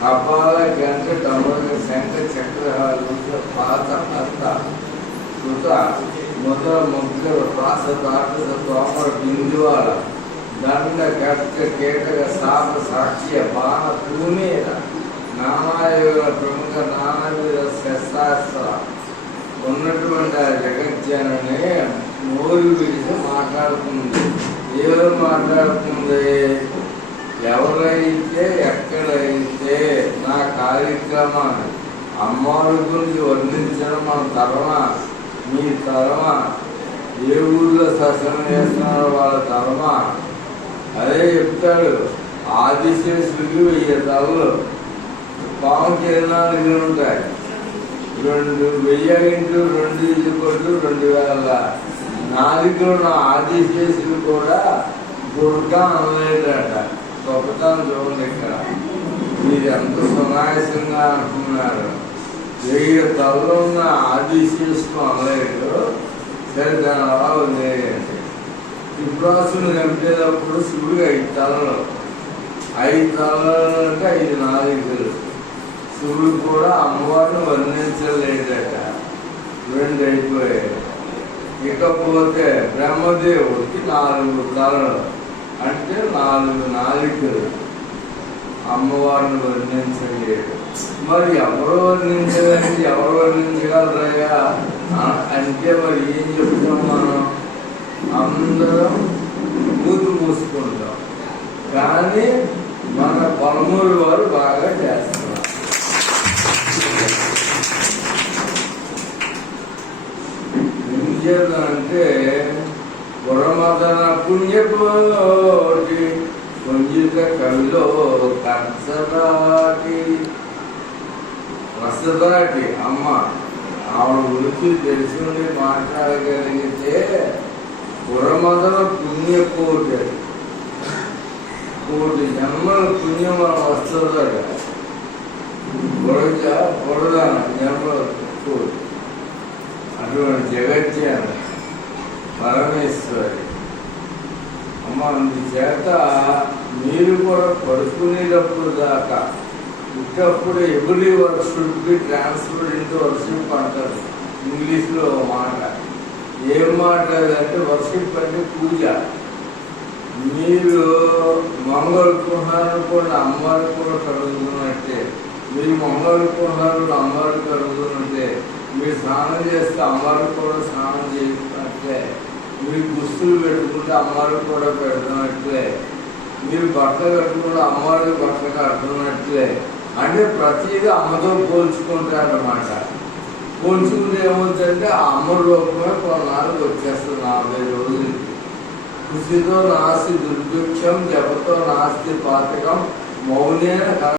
కపాల గంట శంఖ చక్రహాలు పాత హస్త కృత మొదల ముగ్గుల రాస దాటస తోమర బిందువాల దండ కట్క కేటక సాప సాక్ష్య బాణ తూమేర నానాయుగ ప్రముఖ నానావిధ శస్త్రాస్త్ర ఉన్నటువంటి ఆ జగజ్జనని నోరు విడిచి మాట్లాడుతుంది ఎవరు మాట్లాడుతుంది ఎవరైతే ఎక్కడైతే నా కార్యక్రమాన్ని అమ్మవారి గురించి వర్ణించడం మన తరమా మీ తరమా ఏ ఊళ్ళో సశనం చేస్తున్నారో వాళ్ళ తరమా అదే చెప్తాడు. ఆదిశేషుడికి వెయ్యి తలలు పాము కిరణాలు ఉంటాయి. రెండు వెయ్యి ఇంటూ రెండు ఇల్లు రెండు వేల నాలుగులో ఉన్న ఆదిశేషుడు కూడా గుర్గా అనలేదట గొప్పతనం చూడండి ఇక్కడ మీరు ఎంత సునాయాసంగా అంటున్నారు వెయ్యి తలలో ఉన్న ఆదిశేషుడు అనలేదు సరే దాని అలా ఉంది విప్రాసులు చంపేటప్పుడు శివుడు ఐదు తలలు. ఐదు తలలు అంటే ఐదు నాలుగులు. శివుడు కూడా అమ్మవారిని వర్ణించలేదట రెండు అయిపోయాయి. ఇకపోతే బ్రహ్మదేవుడికి నాలుగు తలలు. అంటే నాలుగు నాలుగు అమ్మవారిని వర్ణించలేడు మరి ఎవరు వర్ణించలేదు ఎవరు వర్ణించగలరయ్యా? అంటే మరి ఏం చెప్తాం మనం? అందరం మూతు మూసుకుంటాం. కానీ మన పొలమూరు వారు బాగా చేస్తున్నారు ఏం చేద్దామంటే పురమదన పుణ్యపోటి పుంజిత కవిలో కంచదాటి రసదాటి అమ్మ ఆవిడ గురించి తెలుసుకుని మాట్లాడగలిగితే పురమదన పుణ్యకోటి. కోటి జన్మల పుణ్యం మనం వస్తుందట. బుడజ బుడదాన జన్మల కోటి. అటువంటి జగత్యాన్ని పరమేశ్వరి. అమ్మ అందుచేత మీరు కూడా పడుకునేటప్పుడు దాకా ఇట్టప్పుడు every work should be transfer into worship అంటారు ఇంగ్లీష్లో ఒక మాట. ఏం మాట అంటే వర్షిప్ అంటే పూజ. మీరు మంగళకున్నారు కూడా అమ్మవారు కూడా కడుగుతున్నట్టే మీరు మంగళకున్నారు అమ్మవారు కడుగుతున్నట్టే మీరు స్నానం చేస్తే అమ్మవారు కూడా స్నానం చేస్తున్నట్టే మీరు దుస్తులు పెట్టుకుంటే అమ్మవారికి కూడా పెడుతున్నట్లే మీరు బట్టలు కట్టుకుంటే అమ్మవారికి బట్టలు కడుతున్నట్లే అంటే ప్రతిదీ అమ్మతో పోల్చుకుంటారన్నమాట. పోల్చుకుంటే ఏమవుతుందంటే ఆ అమ్మ రూపమే కొన్నాళ్ళు వచ్చేస్తుంది నలభై రోజులకి కృషితో నాస్తి దుర్భిక్షం జపతో నాస్తి పాతకం మౌనేన